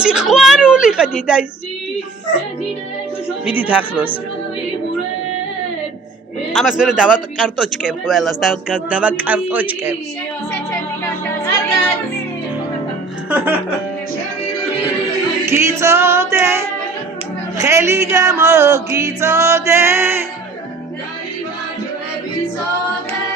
Ციყვარული ხადი და ის. მიდით ახლოს. ამას მე დავაკარტოჩკებ ყველას, დავაკარტოჩკებ. გიწოდე ხელი გამოგიწოდე Gizode,